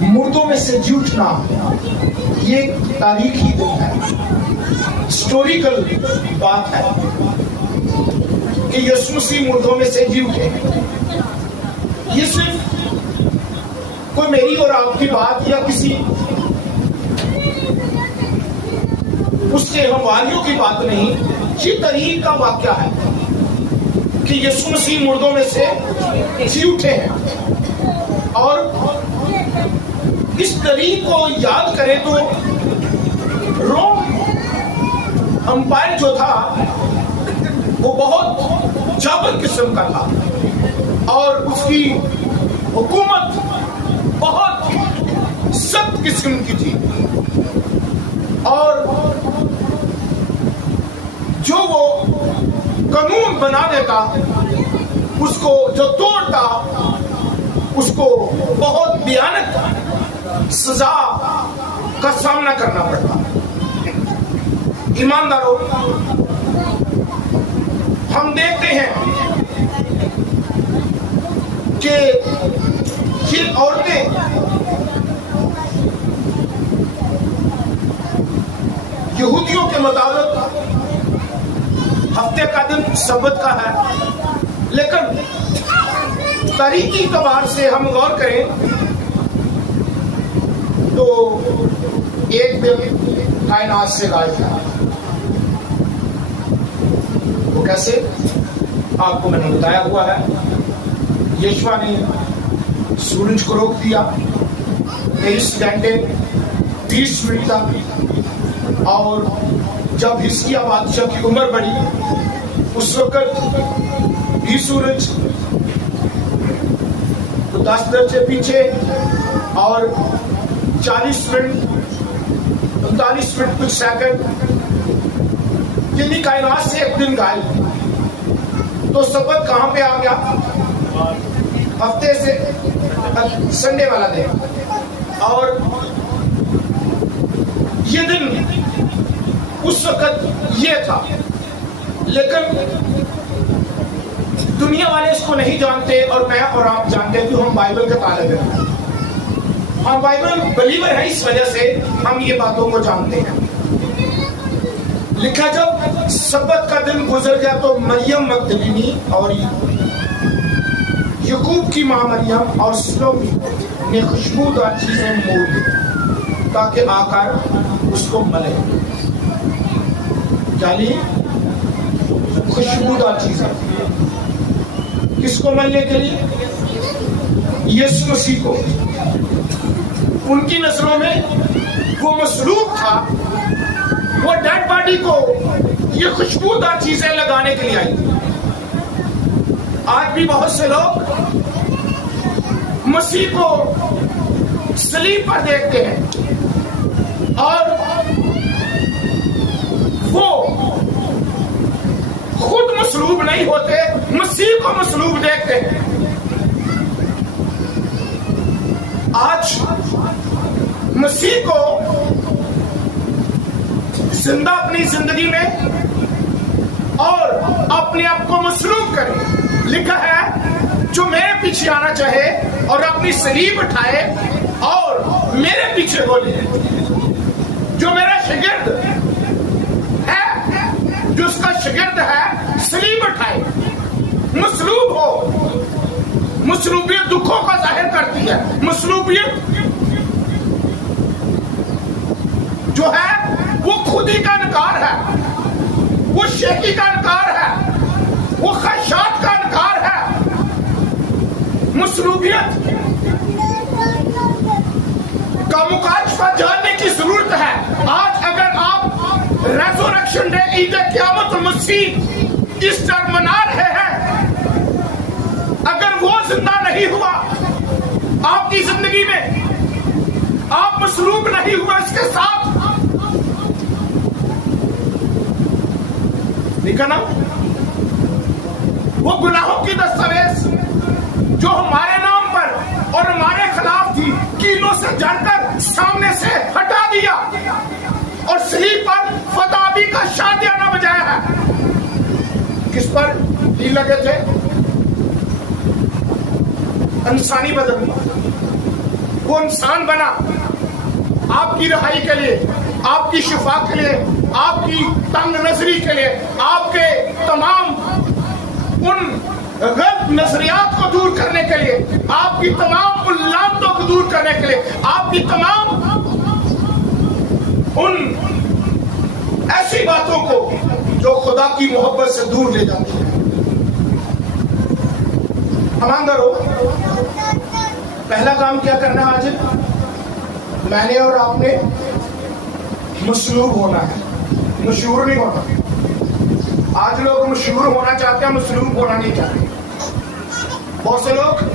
مردوں میں سے جی اٹھنا یہ ایک تاریخی دن ہے، ہسٹوریکل بات ہے کہ یسوع مسیح مردوں میں سے جی اٹھے۔ یہ صرف کوئی میری اور آپ کی بات یا کسی اس کے ہم والیوں کی بات نہیں، یہ تاریخ کا واقعہ ہے کہ یسوع مسیح مردوں میں سے جی اٹھے ہیں۔ اور اس تاریخ کو یاد کریں تو روم امپائر جو تھا وہ بہت جابر قسم کا تھا اور اس کی حکومت بہت سخت قسم کی تھی، اور جو وہ قانون بنا دیتا اس کو جو توڑتا اس کو بہت بھیانک سزا کا سامنا کرنا پڑتا۔ ایمانداروں، ہم دیکھتے ہیں کہ یہ عورتیں یہودیوں کے مطابق ہفتے کا دن سبت کا ہے، لیکن تاریخی اعتبار سے ہم غور کریں تو ایک دن کائنات سے غائب تھا۔ وہ کیسے؟ آپ کو میں نے بتایا ہوا ہے، یشوع نے سورج کو روک دیا 23 گھنٹے 20 منٹ تک، اور جب حزقیہ بادشاہ کی عمر بڑھی اس وقت بھی سورج 10 درجے پیچھے اور 40 منٹ 39 منٹ کچھ سیکنڈ، یعنی کائنات سے ایک دن غائب۔ تو سبت کہاں پہ آ گیا؟ ہفتے سے سنڈے والا دن، اور یہ دن اس وقت یہ تھا، لیکن دنیا والے اس کو نہیں جانتے، اور میں اور آپ جانتے ہیں کہ ہم بائبل کے طالب ہیں، ہم بائبل بلیور ہیں، اس وجہ سے ہم یہ باتوں کو جانتے ہیں۔ لکھا جب سبت کا دن گزر گیا تو مریم مگدلینی اور یعقوب کی ماں مریم اور سلومی نے خوشبودار چیزیں مول دی تاکہ آ کر اس کو ملے، یعنی خوشبودار چیزیں کس کو ملنے کے لیے؟ یسوع مسیح کو۔ ان کی نظروں میں وہ مصلوب تھا، وہ ڈیڈ باڈی کو یہ خوشبودار چیزیں لگانے کے لیے آئی تھی۔ آج بھی بہت سے لوگ مسیح کو صلیب پر دیکھتے ہیں اور وہ خود مصلوب نہیں ہوتے، مسیح کو مصلوب دیکھتے ہیں۔ آج مسیح کو زندہ اپنی زندگی میں اور اپنے آپ کو مصلوب کریں۔ لکھا ہے جو میرے پیچھے آنا چاہے اور اپنی صلیب اٹھائے اور میرے پیچھے بولے، جو میرا شاگرد ہے، جو اس کا شاگرد ہے، صلیب اٹھائے، مصلوب ہو۔ مصلوبیت دکھوں کا ظاہر کرتی ہے، مصلوبیت جو ہے وہ خودی کا انکار ہے، وہ شیخی کا انکار ہے، وہ خواہشات کا انکار ہے۔ مصلوبیت کا مکاشفہ جاننے کی ضرورت ہے۔ آج اگر آپ ریزوریکشن ڈے، عید قیامت المسیح ایسٹر منا رہے ہیں، اگر وہ زندہ نہیں ہوا آپ کی زندگی میں، آپ مصلوب نہیں ہوئے اس کے ساتھ، دیکھا نا وہ گناہوں کی دستاویز جو ہمارے نام پر اور ہمارے خلاف تھی، کیلوں سے جڑ کر سامنے سے ہٹا دیا اور صلیب پر فتابی کا شادیانہ بجایا ہے۔ کس پر تیر لگے تھے؟ انسانی بدن، وہ انسان بنا آپ کی رہائی کے لیے، آپ کی شفا کے لیے، آپ کی تنگ نظری کے لیے، آپ کے تمام ان غلط نظریات کو دور کرنے کے لیے، آپ کی تمام علامتوں کو دور کرنے کے لیے، آپ کی تمام ان ایسی باتوں کو جو خدا کی محبت سے دور لے جاتی ہیں۔ ایماندار ہو، پہلا کام کیا کرنا ہے آج؟ میں نے اور آپ نے مصلوب ہونا ہے، مشہور نہیں ہونا۔ آج لوگ مشہور ہونا چاہتے ہیں، مصلوب ہونا نہیں چاہتے۔ بہت سے لوگ